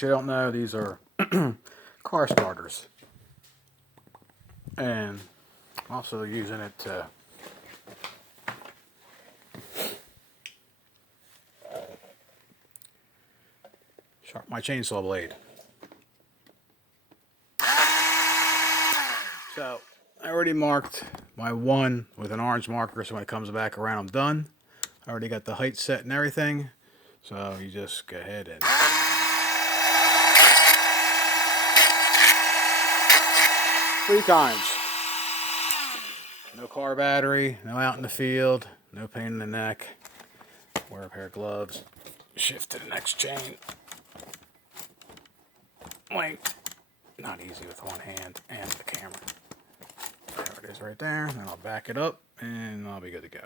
If you don't know, these are car starters. And also using it to sharpen my chainsaw blade. So I already marked my one with an orange marker, so when it comes back around I'm done. I already got the height set and everything, so you just go ahead and three times. No car battery, no out in the field, no pain in the neck. Wear a pair of gloves. Shift to the next chain. Length. Not easy with one hand and the camera. There it is right there. And I'll back it up and I'll be good to go.